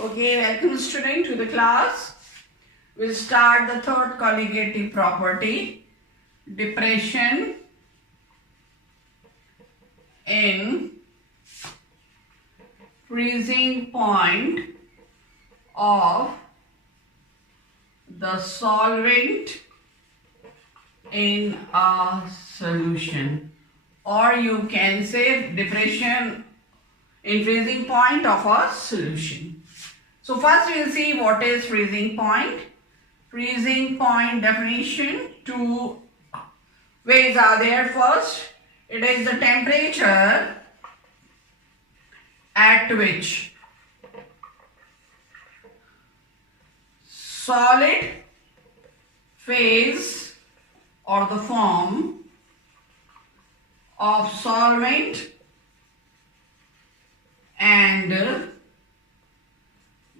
Okay, welcome student to the class. We'll start the third colligative property, depression in freezing point of the solvent in a solution, or you can say depression in freezing point of a solution. So first we will see what is freezing point. Freezing point definition, two ways are there. First, it is the temperature at which solid phase or the form of solvent and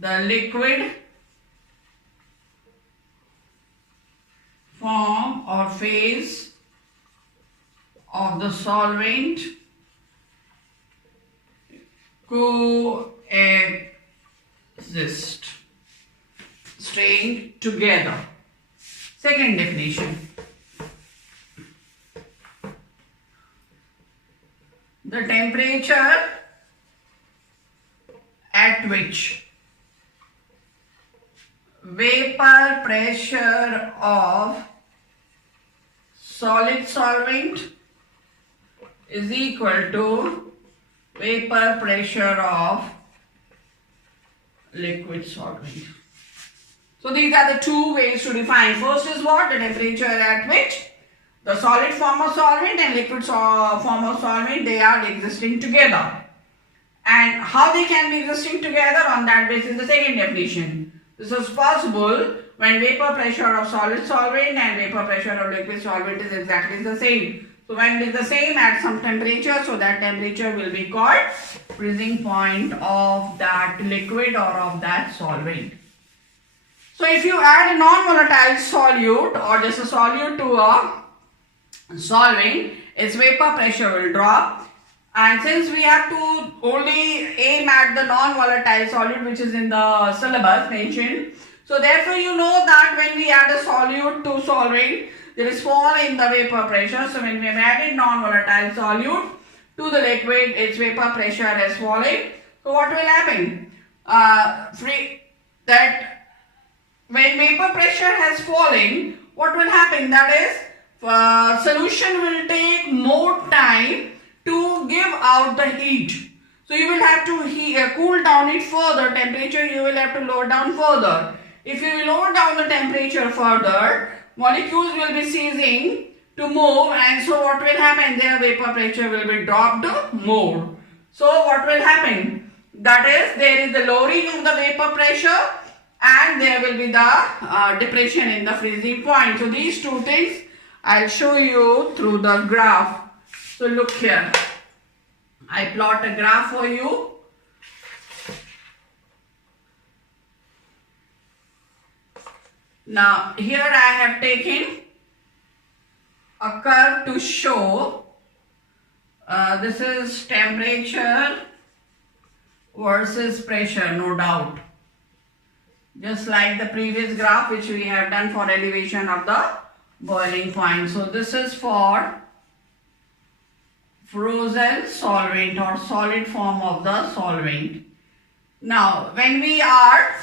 the liquid form or phase of the solvent coexist, staying together. Second definition. The temperature at which vapor pressure of solid solvent is equal to vapor pressure of liquid solvent. So these are the two ways to define. First is what? The temperature at which the solid form of solvent and liquid form of solvent, they are existing together. And how they can be existing together, on that basis the second definition. This is possible when vapor pressure of solid solvent and vapor pressure of liquid solvent is exactly the same. So when it is the same at some temperature, so that temperature will be called freezing point of that liquid or of that solvent. So if you add a non-volatile solute or just a solute to a solvent, its vapor pressure will drop. And since we have to only aim at the non-volatile solute which is in the syllabus mentioned, so therefore you know that when we add a solute to solvent, there is fall in the vapor pressure. So when we have added non-volatile solute to the liquid, its vapor pressure has fallen. So what will happen? When vapor pressure has fallen, what will happen? That is, solution will take more time to give out the heat. So you will have to cool down it further. Temperature you will have to lower down further. If you lower down the temperature further, molecules will be ceasing to move, and so what will happen? Their vapor pressure will be dropped more. So what will happen? That is, there is the lowering of the vapor pressure and there will be the depression in the freezing point. So these two things I'll show you through the graph. So look here, I plot a graph for you. Now here I have taken a curve to show this is temperature versus pressure, no doubt. Just like the previous graph which we have done for elevation of the boiling point. So this is for frozen solvent or solid form of the solvent. Now when we are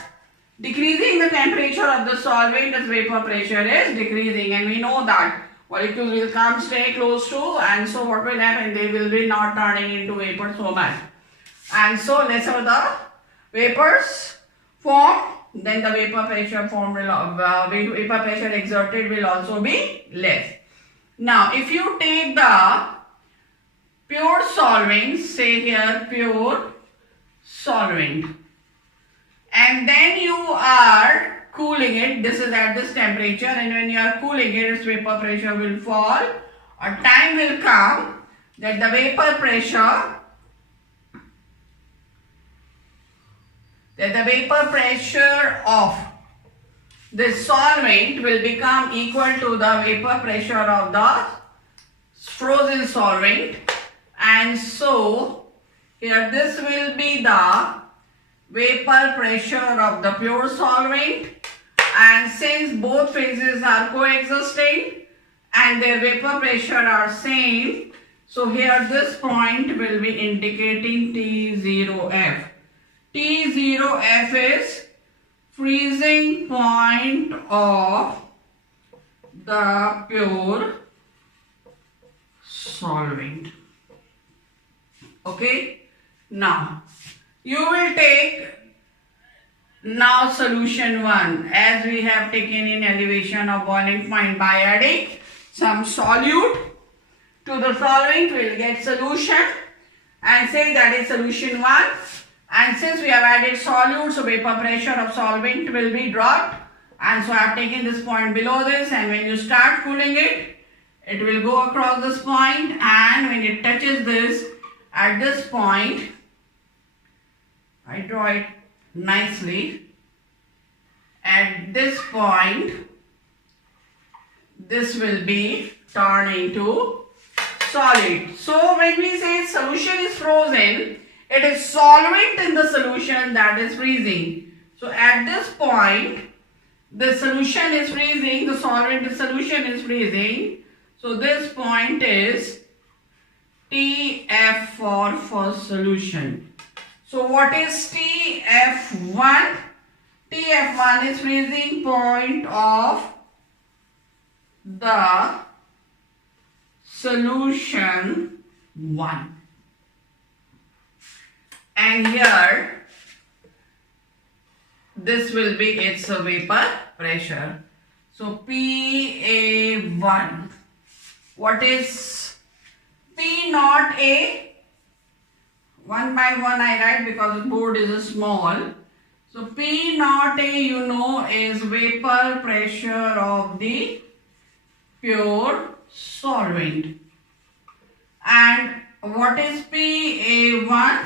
decreasing the temperature of the solvent, its vapor pressure is decreasing, and we know that molecules will come stay close to, and so what will happen? They will be not turning into vapor so much, and so lesser the vapors form, then the vapor pressure vapor pressure exerted will also be less. Now if you take the pure solvent, say here pure solvent, and then you are cooling it, this is at this temperature, and when you are cooling it, its vapor pressure will fall. A time will come that the vapor pressure of this solvent will become equal to the vapor pressure of the frozen solvent, and so here this will be the vapor pressure of the pure solvent, and since both phases are coexisting and their vapor pressure are same, so here this point will be indicating T0F. T0F is freezing point of the pure solvent. Okay, now you will take now solution 1 as we have taken in elevation of boiling point. By adding some solute to the solvent, we will get solution and say that is solution 1. And since we have added solute, so vapor pressure of solvent will be dropped, and so I have taken this point below this, and when you start cooling it, it will go across this point, and when it touches this at this point, I draw it nicely. At this point, this will be turned into solid. So when we say solution is frozen, it is solvent in the solution that is freezing. So at this point, the solution is freezing, the solvent, the solution is freezing. So this point is TF for first solution. So what is TF1? TF1 is freezing point of the solution 1. And here this will be its vapor pressure. So PA1. What is P naught A? One by one I write because the board is small. So P naught A, you know, is vapor pressure of the pure solvent. And what is PA1?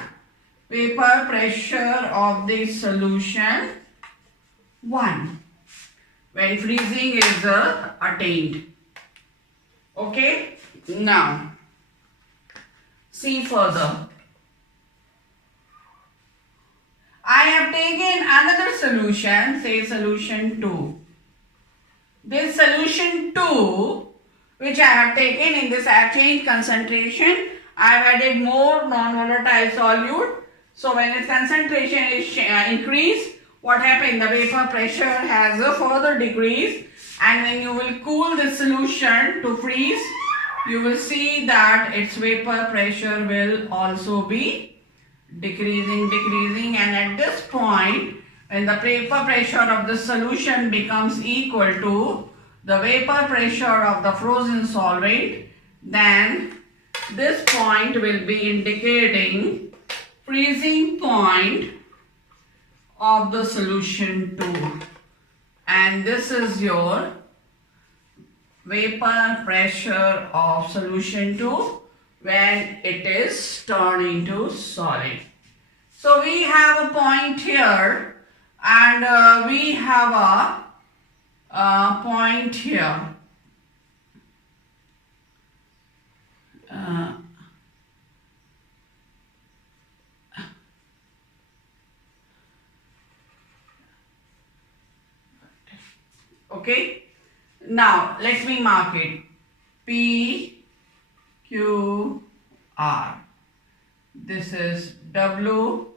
Vapor pressure of the solution 1 when freezing is attained. Okay, now see further. I have taken another solution, say solution 2. This solution 2, which I have taken in this, I have changed concentration. I have added more non-volatile solute. So when its concentration is increased, what happens? The vapor pressure has a further decrease, and when you will cool the solution to freeze, you will see that its vapor pressure will also be decreasing, and at this point, when the vapor pressure of the solution becomes equal to the vapor pressure of the frozen solvent, then this point will be indicating freezing point of the solution 2, and this is your vapor pressure of solution 2 when it is turned into solid. So we have a point here, and we have a point here. Okay, now let me mark it. P, Q, R. This is W.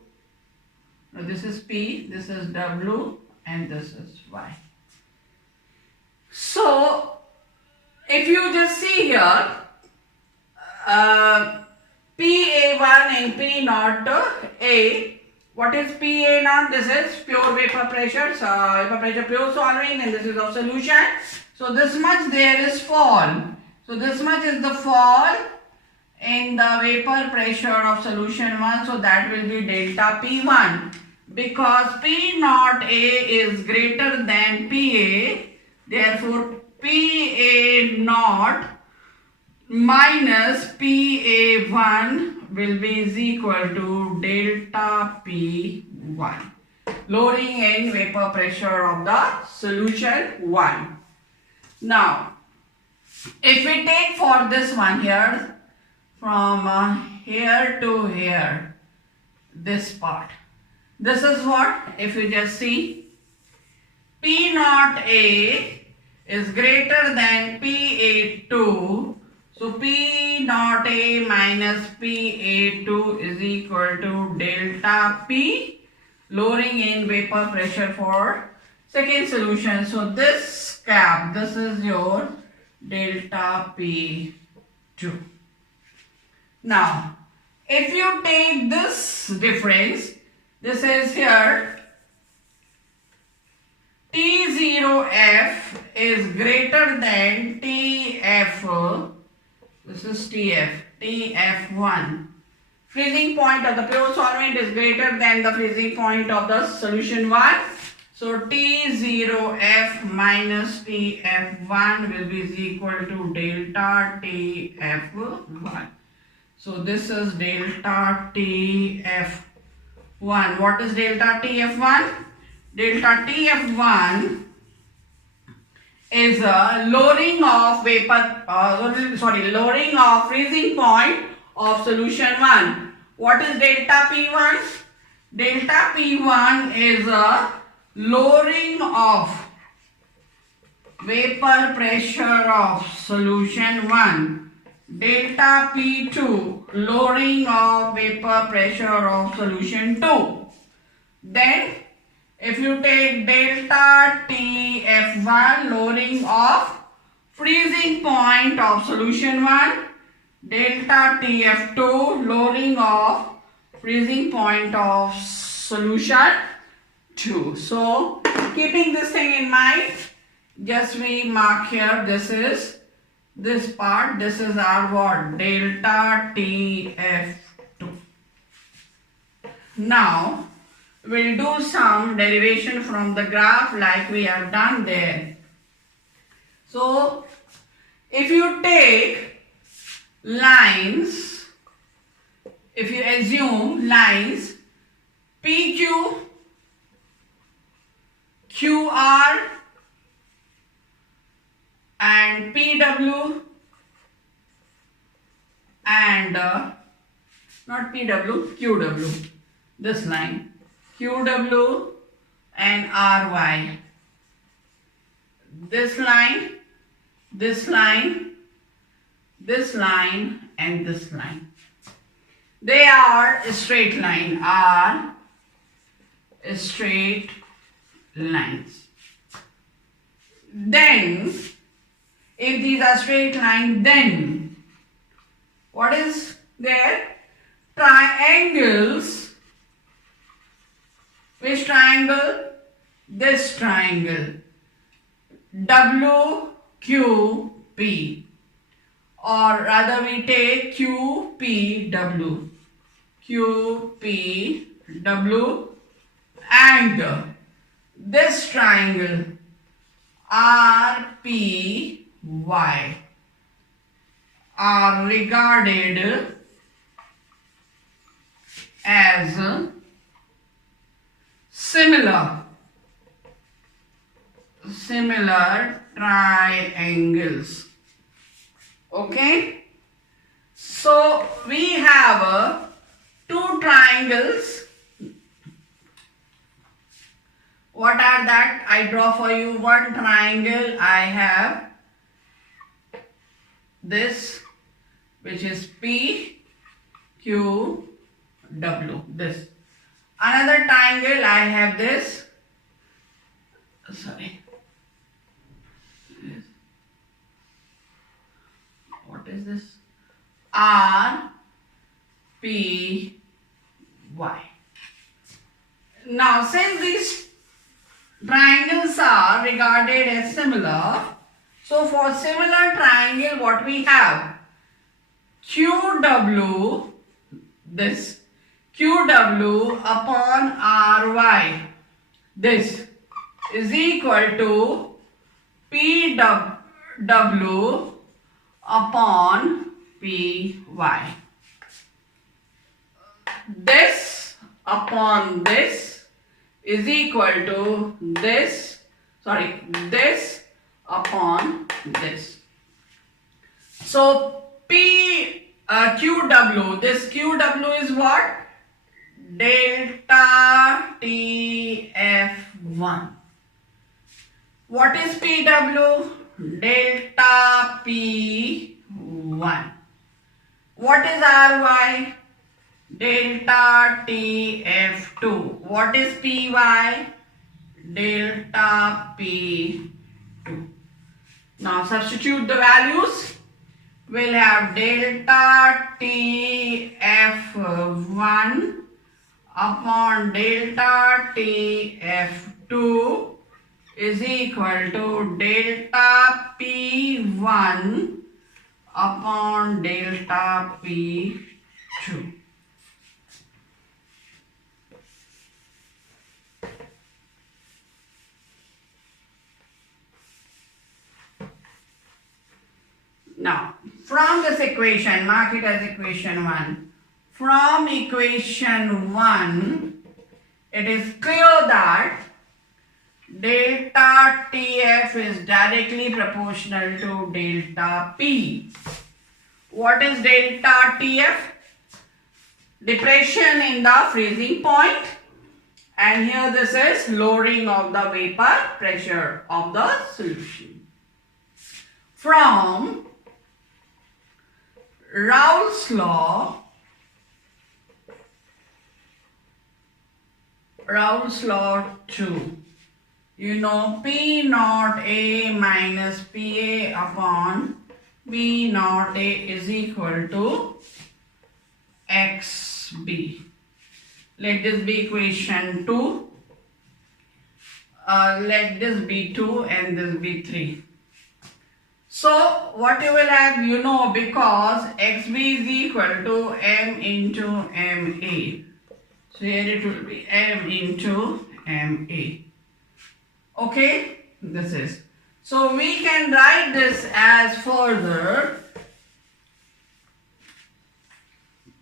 No, this is P, this is W, and this is Y. So, if you just see here, PA1 and P naught A. What is PA naught? This is pure vapor pressure, vapor pressure pure solvent, and this is of solution. So this much there is fall. So this much is the fall in the vapor pressure of solution 1. So that will be delta P1, because P naught A is greater than PA. Therefore PA naught minus PA1 will be is equal to delta P1, lowering in vapor pressure of the solution 1. Now, if we take for this one here, from here to here, this part, This is what, if you just see, P naught A is greater than PA2. So P naught A minus PA2 is equal to delta P, lowering in vapor pressure for second solution. So this cap, this is your delta P2. Now, if you take this difference, this is here, T0F is greater than TF, this is TF, TF1. Freezing point of the pure solvent is greater than the freezing point of the solution 1. So T0F minus TF1 will be equal to delta TF1. So this is delta TF1. What is delta TF1? Delta TF1 is a lowering of lowering of freezing point of solution 1. What is delta P1? Delta P1 is a lowering of vapor pressure of solution 1. Delta P2, lowering of vapor pressure of solution 2. Then if you take delta TF1, lowering of freezing point of solution 1, delta TF2, lowering of freezing point of solution 2. So keeping this thing in mind, just we mark here, this is this part, this is our what? Delta TF2. Now we'll do some derivation from the graph like we have done there. So if you take lines, if you assume lines PQ, QR and PW and not PW, QW, this line, QW and RY, this line, this line, this line and this line. They are a straight line, are straight lines. Then if these are straight line, then what is there? Triangles. Which triangle? This triangle. WQP, or rather we take QPW. QPW and this triangle RPY are regarded as similar triangles. Okay, so we have two triangles. What are that? I draw for you one triangle. I have this, which is PQW, this. Another triangle, I have this, sorry, what is this? RPY. Now since these triangles are regarded as similar, so for similar triangle what we have? QW, this QW upon RY, this is equal to PW upon PY. This upon this is equal to this, this upon this. So QW, this QW is what? delta TF1. What is PW? Delta P1. What is RY? Delta TF2. What is PY? Delta P2. Now substitute the values. We'll have delta TF1 upon delta TF2 is equal to delta P1 upon delta P2. Now, from this equation, mark it as equation 1. From equation 1, it is clear that delta TF is directly proportional to delta P. What is delta TF? Depression in the freezing point, and here this is lowering of the vapor pressure of the solution. From Raoult's law 2, you know P naught A minus PA upon B naught A is equal to XB. Let this be equation 2. Let this be 2 and this be 3. So what you will have, you know, because XB is equal to M into MA. So here it will be M into MA. Okay, this is. So we can write this as further.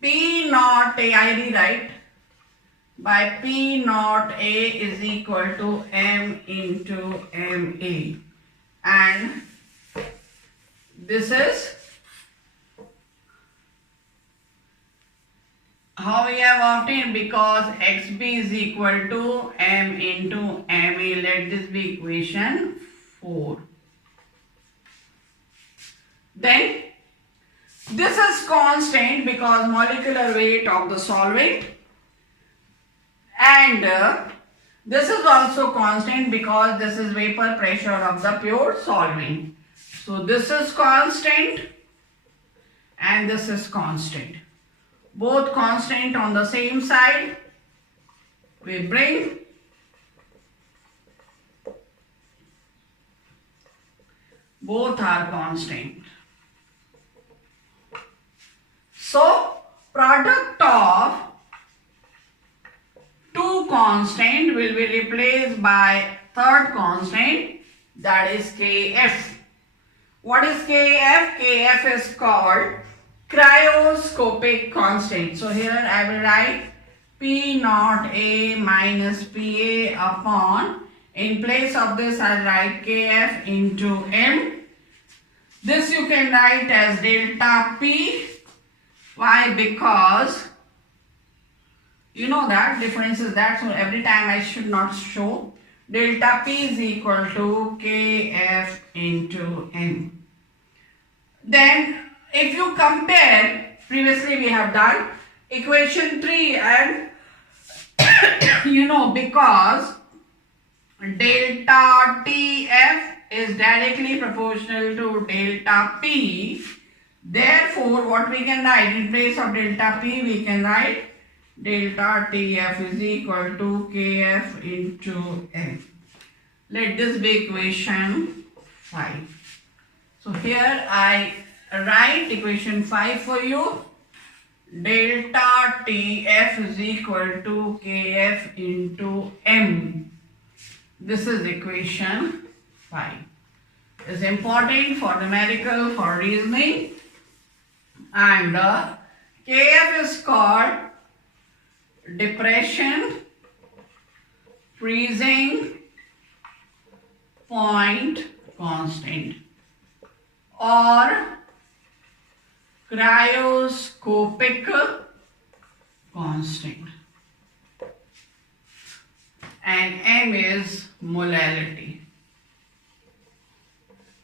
P naught A, I rewrite by P naught A is equal to M into MA. And this is how we have obtained, because XB is equal to M into MA. Let this be equation 4. Then this is constant because molecular weight of the solvent, and this is also constant because this is vapor pressure of the pure solvent. So this is constant and this is constant. Both constant on the same side. We bring both are constant. So product of two constant will be replaced by third constant, that is Kf. What is Kf? Kf is called cryoscopic constant. So here I will write P naught A minus PA upon, in place of this I will write Kf into M. This you can write as delta P. Why? Because you know that difference is that, so every time I should not show. Delta P is equal to Kf into M. Then if you compare, previously we have done equation 3, and you know, because delta TF is directly proportional to delta P, therefore what we can write, in place of delta P we can write delta TF is equal to Kf into M. Let this be equation 5. So here I write equation 5 for you. Delta TF is equal to Kf into M. This is equation 5. It's important for numerical, for reasoning. And Kf is called depression freezing point constant or cryoscopic constant. and M is molality.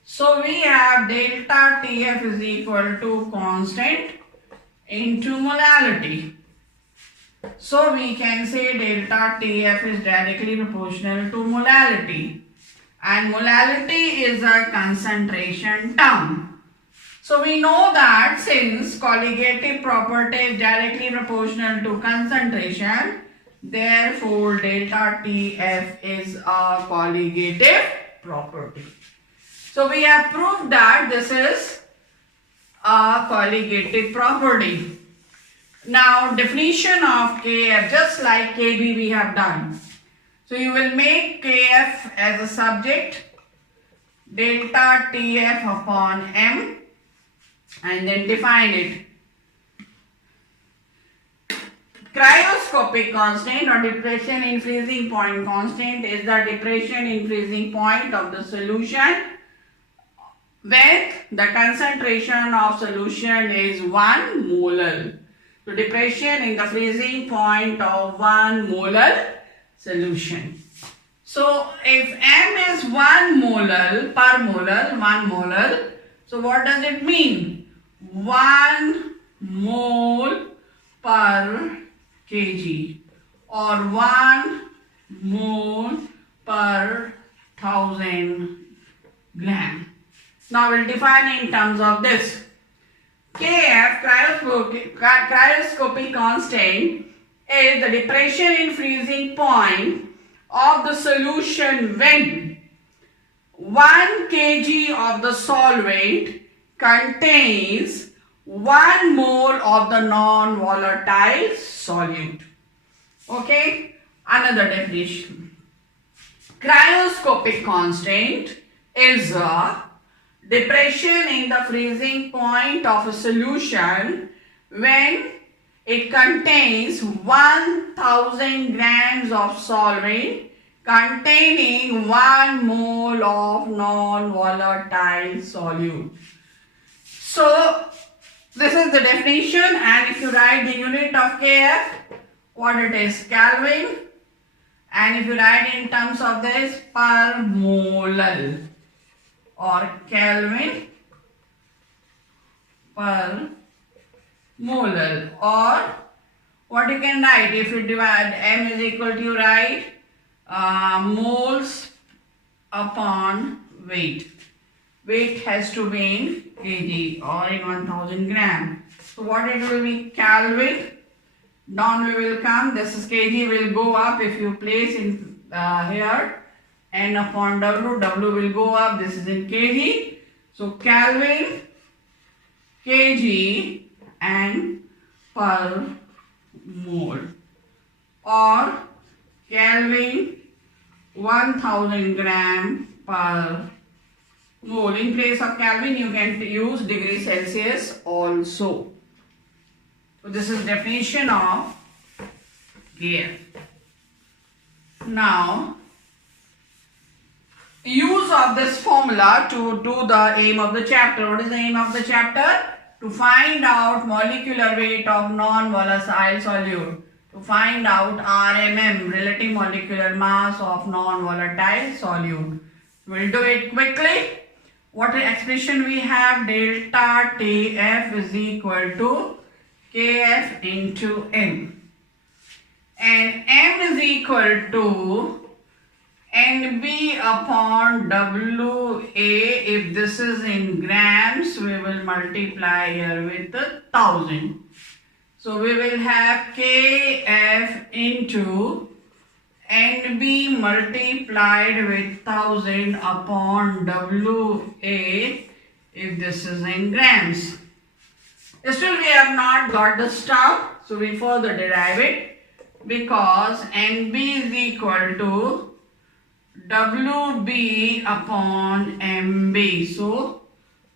So we have delta TF is equal to constant into molality. So we can say delta TF is directly proportional to molality, and molality is a concentration term. So we know that since colligative property is directly proportional to concentration, therefore delta TF is a colligative property. So we have proved that this is a colligative property. Now definition of Kf, just like Kb we have done. So you will make Kf as a subject, delta Tf upon M, and then define it. Cryoscopic constant or depression in freezing point constant is the depression in freezing point of the solution when the concentration of solution is 1 molar. So depression in the freezing point of 1 molar solution. So if M is 1 molar per molar, 1 molar, so what does it mean? 1 mole per kg or 1 mole per 1000 gram. Now we'll define in terms of this. Kf, cryoscopic constant, is the depression in freezing point of the solution when 1 kg of the solvent contains 1 mole of the non-volatile solute. Okay, another definition. Cryoscopic constant is a depression in the freezing point of a solution when it contains 1000 grams of solvent containing 1 mole of non-volatile solute. So this is the definition, and if you write the unit of Kf, what it is? Kelvin, and if you write in terms of this, per molal or Kelvin per molal, or what you can write if you divide M is equal to, you write moles upon weight. Weight has to be in kg or in 1000 gram. So what it will be? Kelvin, down we will come, this is kg, will go up if you place in here, N upon W, W will go up, this is in kg. So Kelvin, kg and per mole, or Kelvin 1000 gram per mole. In place of Kelvin you can use degree Celsius also. So this is definition of Kf. Now use of this formula to do the aim of the chapter. What is the aim of the chapter? To find out molecular weight of non-volatile solute. To find out RMM, relative molecular mass of non-volatile solute. We'll do it quickly. What expression we have? Delta Tf is equal to Kf into M. And M is equal to NB upon WA. If this is in grams, we will multiply here with 1000. So we will have Kf into NB multiplied with 1000 upon WA if this is in grams. Still we have not got the stuff, so we further derive it, because NB is equal to WB upon MB. So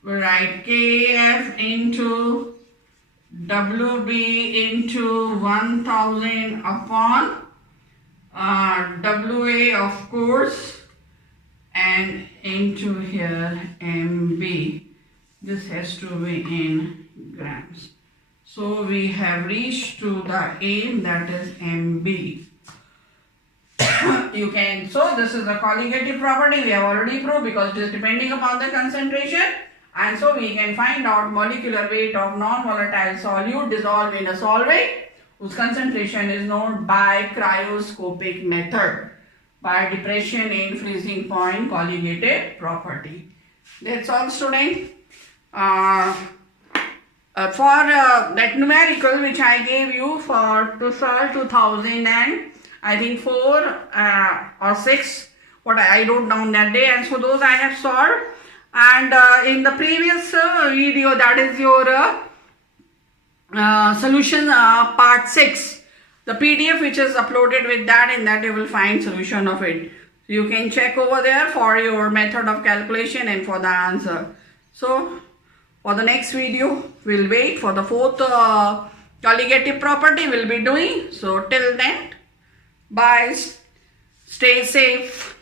we write Kf into WB into 1000 upon WA, of course, and into here MB. This has to be in grams. So we have reached to the aim, that is MB. you can, so this is the colligative property we have already proved because it is depending upon the concentration, and so we can find out molecular weight of non-volatile solute dissolved in a solvent whose concentration is known by cryoscopic method by depression in freezing point colligative property. That's all, student. For that numerical which I gave you for to solve 2000 and I think 4 or 6, what I wrote down that day, and so those I have solved. And in the previous video, that is your solution part 6, the PDF which is uploaded with that, in that you will find solution of it. You can check over there for your method of calculation and for the answer. So for the next video, we'll wait for the 4th colligative property we'll be doing. So till then, bye, stay safe.